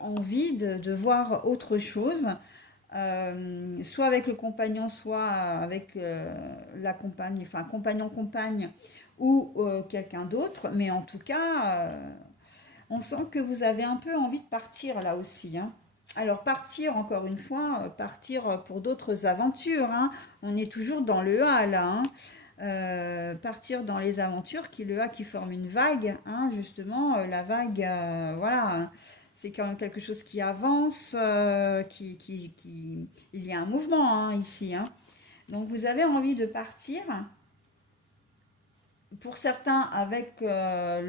envie de voir autre chose, soit avec le compagnon, soit avec la compagne, enfin compagnon, compagne ou quelqu'un d'autre, mais en tout cas, on sent que vous avez un peu envie de partir là aussi, hein. Alors partir, encore une fois, partir pour d'autres aventures, hein. On est toujours dans le A là, hein. Partir dans le A qui forme une vague, hein, justement, la vague, voilà, c'est quand même quelque chose qui avance, il y a un mouvement hein, ici. Hein. Donc vous avez envie de partir, pour certains avec enfin,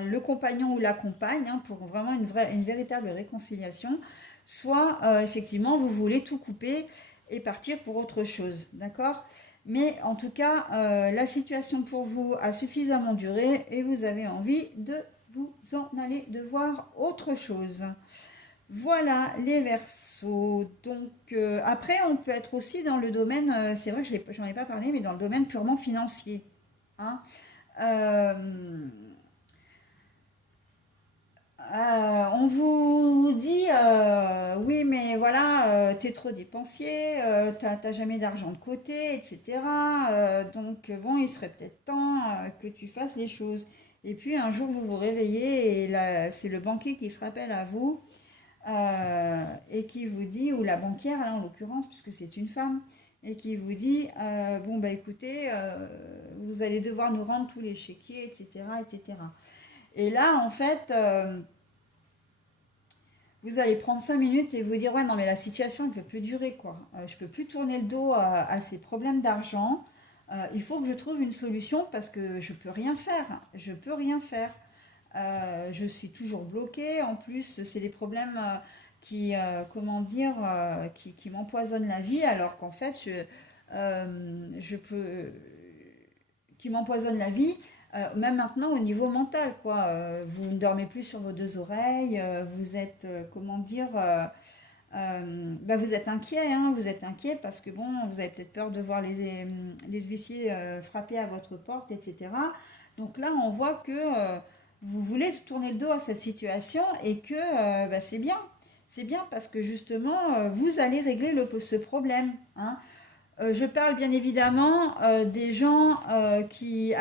le compagnon ou la compagne, hein, pour vraiment une véritable réconciliation, soit effectivement vous voulez tout couper et partir pour autre chose, d'accord? Mais en tout cas, la situation pour vous a suffisamment duré et vous avez envie de vous en aller, de voir autre chose. Voilà les versos. Donc après, on peut être aussi dans le domaine, c'est vrai, j'en ai pas parlé, mais dans le domaine purement financier. Hein. Euh, on vous dit, oui, mais voilà, t'es trop dépensier, t'as jamais d'argent de côté, etc. Donc bon, il serait peut-être temps que tu fasses les choses. Et puis un jour, vous vous réveillez et là, c'est le banquier qui se rappelle à vous et qui vous dit, ou la banquière là en l'occurrence, puisque c'est une femme, et qui vous dit, bon bah écoutez, vous allez devoir nous rendre tous les chéquiers, etc. etc. Et là, en fait, vous allez prendre 5 minutes et vous dire, ouais, non mais la situation ne peut plus durer, quoi. Je peux plus tourner le dos à ces problèmes d'argent. Il faut que je trouve une solution parce que je peux rien faire. Je peux rien faire. Je suis toujours bloquée. En plus, c'est des problèmes comment dire, qui m'empoisonnent la vie, alors qu'en fait, je peux, qui m'empoisonnent la vie, même maintenant au niveau mental, quoi. Vous ne dormez plus sur vos deux oreilles, vous êtes, comment dire, bah, vous êtes inquiet, hein, vous êtes inquiet parce que bon, vous avez peut-être peur de voir les huissiers frapper à votre porte, etc. Donc là, on voit que vous voulez tourner le dos à cette situation et que bah, c'est bien. C'est bien parce que justement, vous allez régler ce problème. Hein. Je parle bien évidemment des gens qui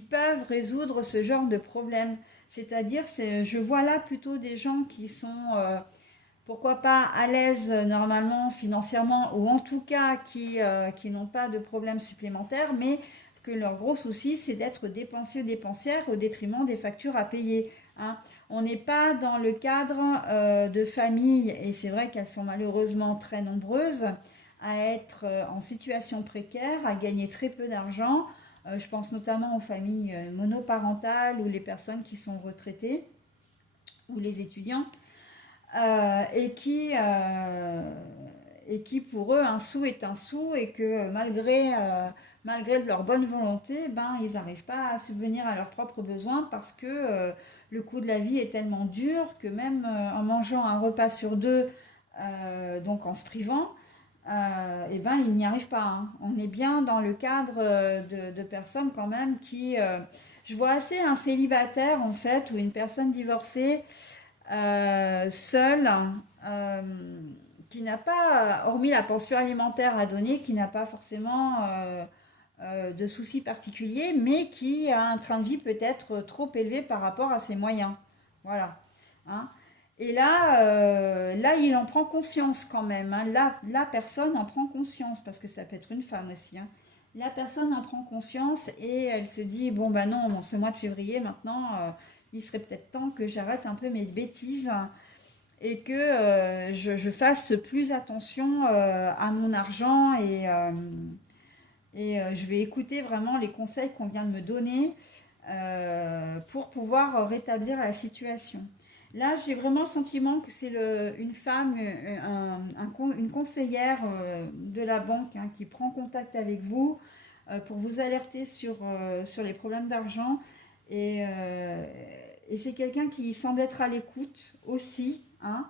peuvent résoudre ce genre de problème. C'est-à-dire, je vois là plutôt des gens qui sont pourquoi pas à l'aise normalement financièrement ou en tout cas qui n'ont pas de problèmes supplémentaires, mais que leur gros souci c'est d'être dépensier ou dépensière au détriment des factures à payer. Hein. On n'est pas dans le cadre de familles, et c'est vrai qu'elles sont malheureusement très nombreuses, à être en situation précaire, à gagner très peu d'argent. Je pense notamment aux familles monoparentales ou les personnes qui sont retraitées ou les étudiants euh, et, qui, euh, et qui pour eux un sou est un sou et que malgré leur bonne volonté, ben, ils n'arrivent pas à subvenir à leurs propres besoins parce que le coût de la vie est tellement dur que même en mangeant un repas sur deux, donc en se privant, et ben, ils n'y arrivent pas. Hein. On est bien dans le cadre de personnes quand même je vois assez un célibataire en fait ou une personne divorcée seul, euh, qui n'a pas, hormis la pension alimentaire à donner, qui n'a pas forcément de soucis particuliers, mais qui a un train de vie peut-être trop élevé par rapport à ses moyens. Voilà. Hein. Et là, là, il en prend conscience quand même. Hein. La personne en prend conscience, parce que ça peut être une femme aussi. Hein. La personne en prend conscience et elle se dit, bon ben non, ce mois de février maintenant, il serait peut-être temps que j'arrête un peu mes bêtises et que je fasse plus attention à mon argent et je vais écouter vraiment les conseils qu'on vient de me donner pour pouvoir rétablir la situation. Là, j'ai vraiment le sentiment que c'est une femme, une conseillère de la banque hein, qui prend contact avec vous pour vous alerter sur les problèmes d'argent. Et, euh, et c'est quelqu'un qui semble être à l'écoute aussi, hein,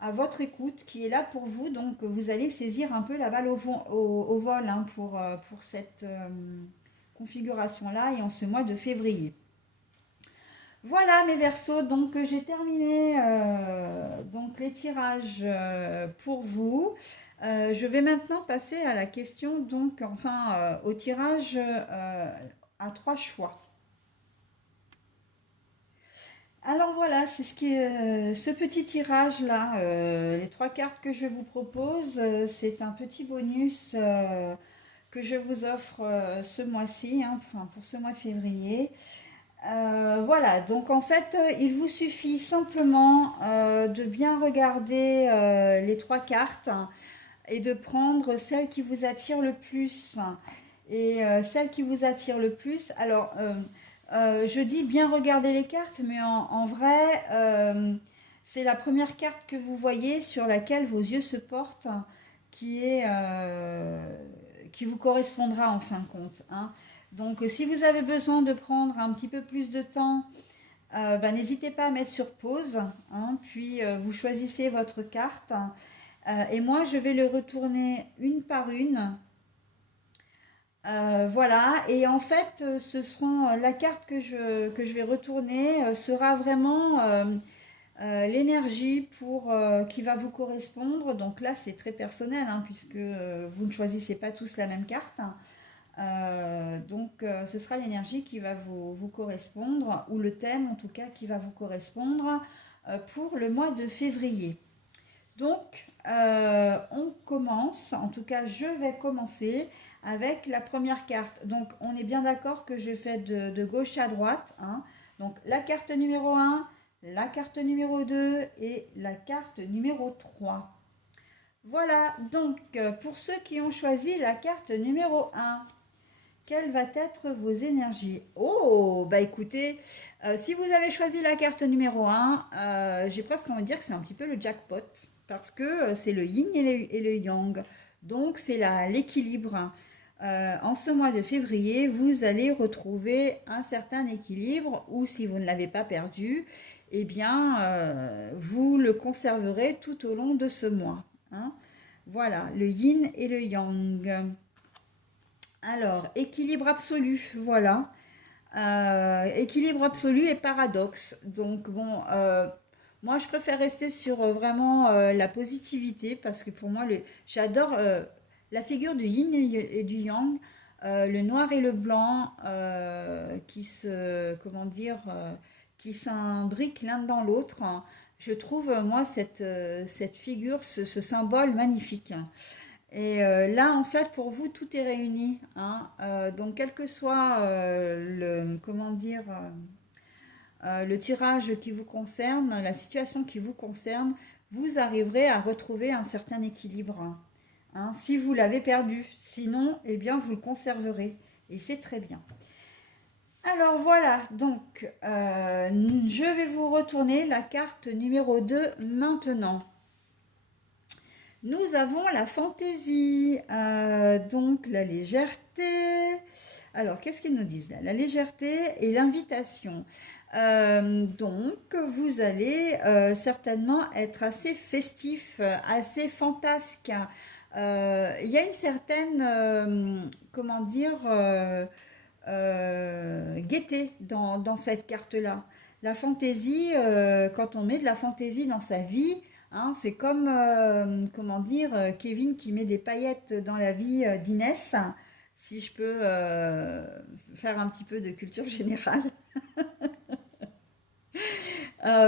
à votre écoute, qui est là pour vous. Donc vous allez saisir un peu la balle au vol hein, pour cette configuration-là et en ce mois de février. Voilà mes versos, donc j'ai terminé donc les tirages pour vous. Je vais maintenant passer à la question, donc enfin au tirage à 3 choix. Alors voilà, c'est ce petit tirage là, les 3 cartes que je vous propose, c'est un petit bonus que je vous offre ce mois-ci, hein, enfin pour ce mois de février. Voilà, donc en fait, il vous suffit simplement de bien regarder les trois cartes et de prendre celle qui vous attire le plus. Et celle qui vous attire le plus, alors je dis bien regarder les cartes, mais en vrai, c'est la première carte que vous voyez sur laquelle vos yeux se portent qui vous correspondra en fin de compte, hein. Donc si vous avez besoin de prendre un petit peu plus de temps, n'hésitez pas à mettre sur pause, hein, puis vous choisissez votre carte. Et moi, je vais les retourner une par une. Voilà, et en fait, ce seront la carte que je vais retourner sera vraiment l'énergie qui va vous correspondre. Donc là, c'est très personnel, hein, puisque vous ne choisissez pas tous la même carte. Donc, ce sera l'énergie qui va vous correspondre, ou le thème en tout cas qui va vous correspondre pour le mois de février. Donc, on commence, en tout cas, je vais commencer avec la première carte. Donc, on est bien d'accord que je fais de gauche à droite, hein. Donc, la carte numéro 1, la carte numéro 2 et la carte numéro 3. Voilà, donc, pour ceux qui ont choisi la carte numéro 1, quelles vont être vos énergies? Oh, bah écoutez, si vous avez choisi la carte numéro 1, j'ai presque envie de dire que c'est un petit peu le jackpot, parce que c'est le yin et le yang. Donc c'est l'équilibre. En ce mois de février, vous allez retrouver un certain équilibre, ou si vous ne l'avez pas perdu, eh bien, vous le conserverez tout au long de ce mois, hein. Voilà, le yin et le yang. Alors, équilibre absolu, voilà. Équilibre absolu et paradoxe. Donc, bon, moi, je préfère rester sur vraiment la positivité parce que pour moi, j'adore la figure du yin et du yang, le noir et le blanc comment dire, qui s'imbriquent l'un dans l'autre. Je trouve, moi, cette figure, ce symbole magnifique. Et là, en fait, pour vous, tout est réuni, hein. Donc, quel que soit comment dire, le tirage qui vous concerne, la situation qui vous concerne, vous arriverez à retrouver un certain équilibre, hein, si vous l'avez perdu. Sinon, eh bien, vous le conserverez. Et c'est très bien. Alors voilà, donc je vais vous retourner la carte numéro 2 maintenant. Nous avons la fantaisie, donc la légèreté. Alors, qu'est-ce qu'ils nous disent là? La légèreté et l'invitation. Donc, vous allez certainement être assez festif, assez fantasque. Il y a une certaine, comment dire, gaieté dans cette carte-là. La fantaisie, quand on met de la fantaisie dans sa vie, hein, c'est comme, comment dire, Kevin qui met des paillettes dans la vie d'Inès, si je peux faire un petit peu de culture générale.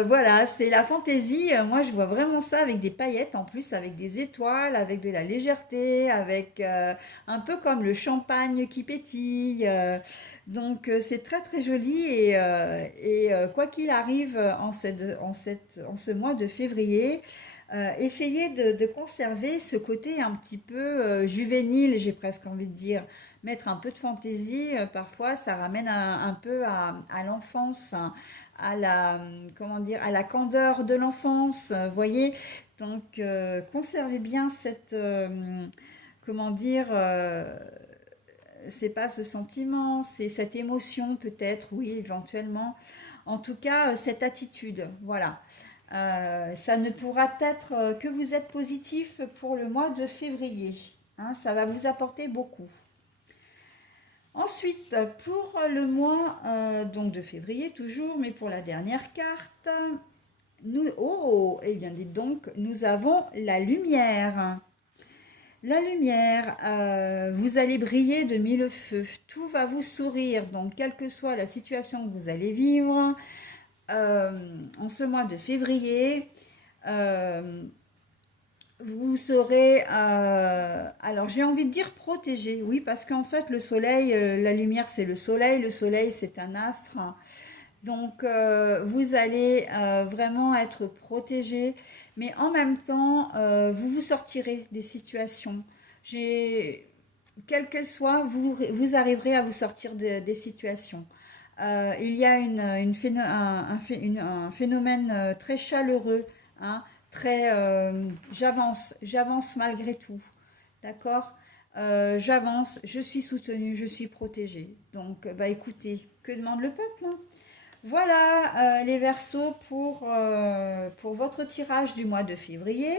Voilà, c'est la fantaisie. Moi, je vois vraiment ça avec des paillettes, en plus, avec des étoiles, avec de la légèreté, avec un peu comme le champagne qui pétille. Donc, c'est très, très joli. Et quoi qu'il arrive en ce mois de février, essayez de conserver ce côté un petit peu juvénile, j'ai presque envie de dire. Mettre un peu de fantaisie, parfois, ça ramène un peu à l'enfance, hein, comment dire, à la candeur de l'enfance, voyez. Donc, conservez bien comment dire, c'est pas ce sentiment, c'est cette émotion peut-être, oui, éventuellement. En tout cas, cette attitude, voilà. Ça ne pourra être que vous êtes positif pour le mois de février, hein, ça va vous apporter beaucoup. Ensuite, pour le mois donc de février toujours, mais pour la dernière carte, eh bien dites donc, nous avons la lumière. La lumière, vous allez briller de mille feux, tout va vous sourire, donc quelle que soit la situation que vous allez vivre, en ce mois de février, vous serez, alors j'ai envie de dire protégé, oui, parce qu'en fait le soleil, la lumière c'est le soleil c'est un astre, hein. Donc vous allez vraiment être protégé, mais en même temps, vous vous sortirez des situations. J'ai, quelle qu'elle soit, vous arriverez à vous sortir des situations. Il y a un phénomène très chaleureux, hein, très, j'avance malgré tout, d'accord. J'avance, je suis soutenue, je suis protégée. Donc, bah écoutez, que demande le peuple, hein. Voilà les Verseaux pour votre tirage du mois de février.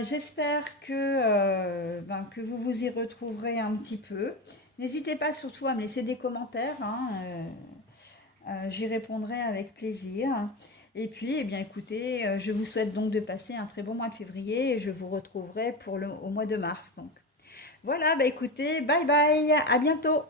J'espère que vous vous y retrouverez un petit peu. N'hésitez pas surtout à me laisser des commentaires, hein, j'y répondrai avec plaisir. Et puis, eh bien, écoutez, je vous souhaite donc de passer un très bon mois de février et je vous retrouverai au mois de mars. Donc, voilà, bah écoutez, bye bye, à bientôt.